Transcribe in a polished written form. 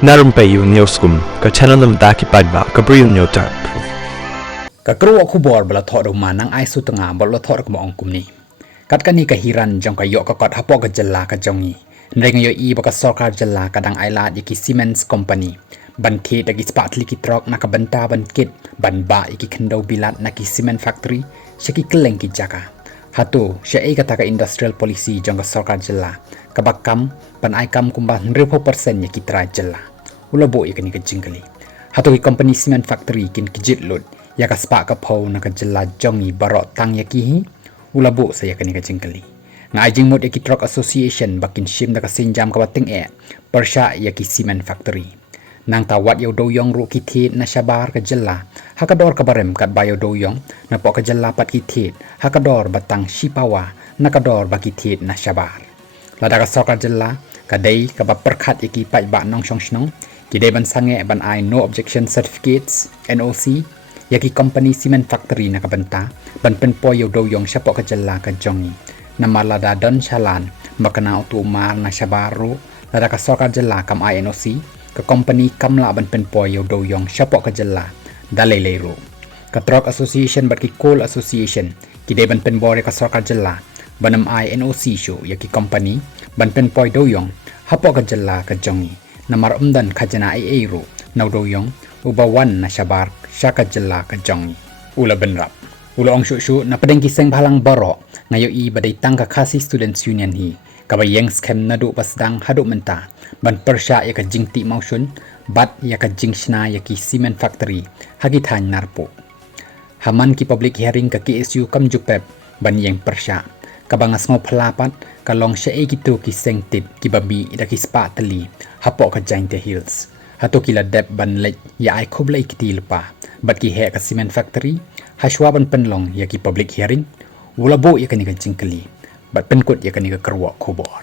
narum payu neoskum ka chananam daki padba ka briu neotar ka kru aku bor bala thod manang ai su tanga bala thod ko ong kumni kat kani ka hiran jong ka yo ka kot hapo ka jalla ka jongi nreng yo I ba ka sarkar jalla ka dang aila ki Siemens company ban the da ki spatli ki trok na ka banta ban kit ban ba ki khndo bilat na ki cement factory shaki keleng ki jaka hatu sha ei ka industrial policy jong ka sarkar jalla ka bakam ban ai kam kumba 100% ya ki tra jalla ulabo ya kani ka jingkali hatu ki company cement factory kin kijit lod ya ka spa ka phau na ka jalla jongi barot tang ya ki hi ulabo sa ya kani ka jingkali ngai jing mod ya ki truck association bakin shim da ka sinjam ka bating persha ya ki cement factory nang tawat yo do yong ru ki thit na shabar ka jalla hakador ka barem kat bayo do yong na po ka jalla pat ki thit hakador batang shipawa na kador ba ki thit na shabar lada ka sokar jalla ka dei ka ba perkhat ya ki pai ba nong shong shnong ki dei ban sange ban ai no objection certificates NOC ya ki company cement factory na ka banta ban pen po yo do yong shapo ka jalla ka jongi na malada don chalan makana tu mar na shabaru lada ka sokar jalla kam INOC ka company kamla ban pen po yo do yong shapo ka jalla dalai ro ka truck association bat ki coal association ki dei ban pen bore ka sokar jalla banam INOC show ya ki company ban pen po do yong hapo ka jalla ka jongi namar umdan khajana ai ro naw do yong ubawan na shabar shaka jalla ka jongi ula benrap ula ong shu na padeng kiseng bhalang baro ngayo I badai tang ka khasi students union hi ka ba yang scam na do pasdang hadu menta ban persha ya ka jingti mausun bat ya ka jingshna ya ki cement factory hagi than narpo haman ki public hearing ka KSU kam jupep ban yang persha ka bangas ngo phalapat ka long sha e ki to ki sengtit ki babi ida ki spa tali hapo ka jainte hills hato kila dep ban lek ya ai khoblai ki tilpa bat ki he ka cement factory hashwa ban penlong ya ki public hearing ulabo ya ka ni ka jingkali bat penkut ya ka ni ka kerwa khobor